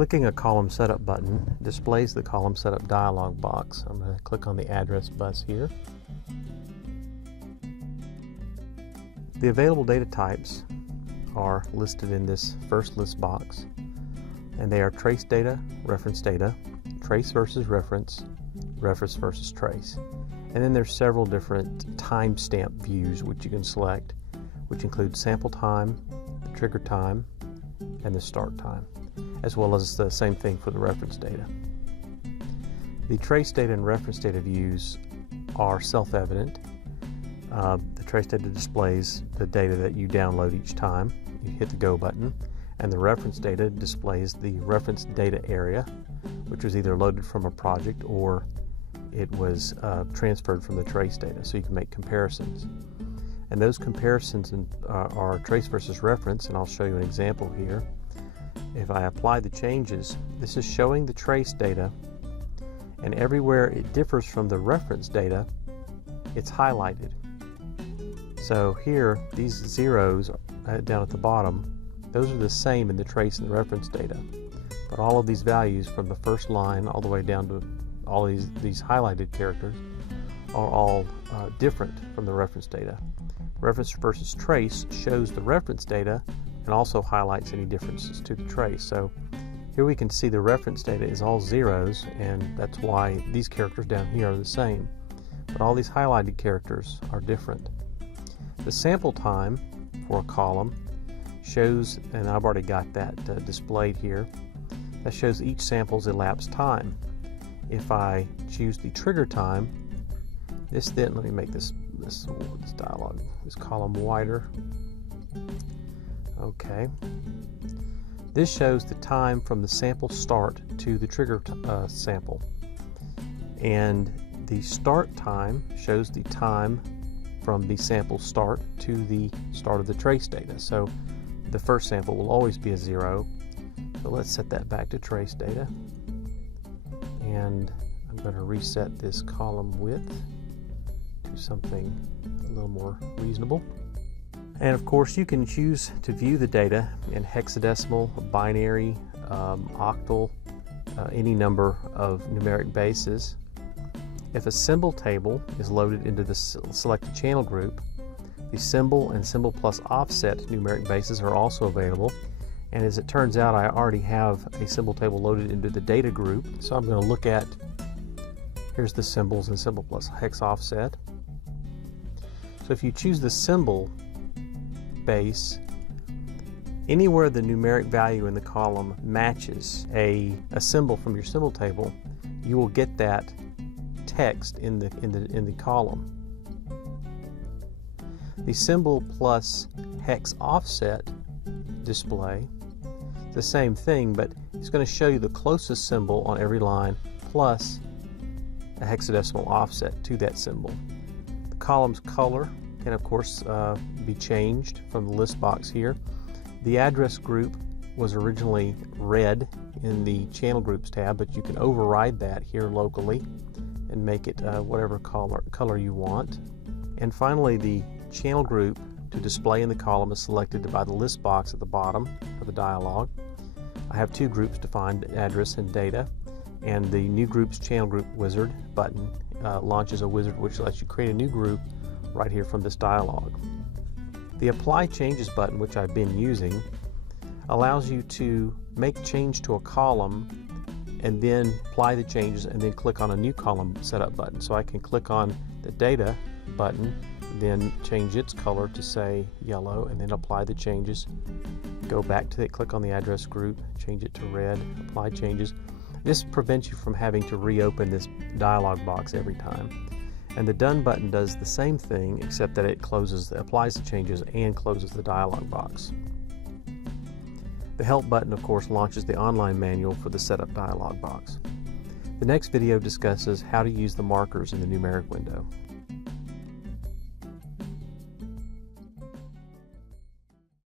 Clicking a column setup button displays the column setup dialog box. I'm going to click on the address bus here. The available data types are listed in this first list box, and they are trace data, trace versus reference, reference versus trace. And then there's several different timestamp views which you can select, which include sample time, the trigger time, and the start time, as well as the same thing for the reference data. The trace data and reference data views are self-evident. The trace data displays the data that you download each time you hit the Go button, and the reference data displays the reference data area, which was either loaded from a project or it was transferred from the trace data, so you can make comparisons. And those comparisons are trace versus reference, and I'll show you an example here. If I apply the changes, this is showing the trace data, and everywhere it differs from the reference data, it's highlighted. So here, these zeros down at the bottom, those are the same in the trace and the reference data. But all of these values from the first line all the way down to all these highlighted characters are all different from the reference data. Reference versus trace shows the reference data and also highlights any differences to the trace. So here we can see the reference data is all zeros, and that's why these characters down here are the same. But all these highlighted characters are different. The sample time for a column shows, and I've already got that displayed here, that shows each sample's elapsed time. If I choose the trigger time, let me make this dialog, this column wider. Okay. This shows the time from the sample start to the trigger sample. And the start time shows the time from the sample start to the start of the trace data. So the first sample will always be a 0. So let's set that back to trace data. And I'm going to reset this column width to something a little more reasonable. And of course, you can choose to view the data in hexadecimal, binary, octal, any number of numeric bases. If a symbol table is loaded into the selected channel group, the symbol and symbol plus offset numeric bases are also available. And as it turns out, I already have a symbol table loaded into the data group. So I'm going to look at, here's the symbols and symbol plus hex offset. So if you choose the symbol base, anywhere the numeric value in the column matches a symbol from your symbol table, you will get that text in the column. The symbol plus hex offset display, the same thing, but it's going to show you the closest symbol on every line plus a hexadecimal offset to that symbol. The column's color can of course be changed from the list box here. The address group was originally red in the channel groups tab, but you can override that here locally and make it whatever color you want. And finally, the channel group to display in the column is selected by the list box at the bottom of the dialog. I have two groups defined, address and data, and the new groups channel group wizard button launches a wizard which lets you create a new group right here from this dialog. The apply changes button, which I've been using, allows you to make change to a column and then apply the changes and then click on a new column setup button. So I can click on the data button, then change its color to say yellow, and then apply the changes. Go back to it, click on the address group, change it to red, apply changes. This prevents you from having to reopen this dialog box every time. And the done button does the same thing, except that it applies the changes and closes the dialog box. The help button, of course, launches the online manual for the setup dialog box. The next video discusses how to use the markers in the numeric window.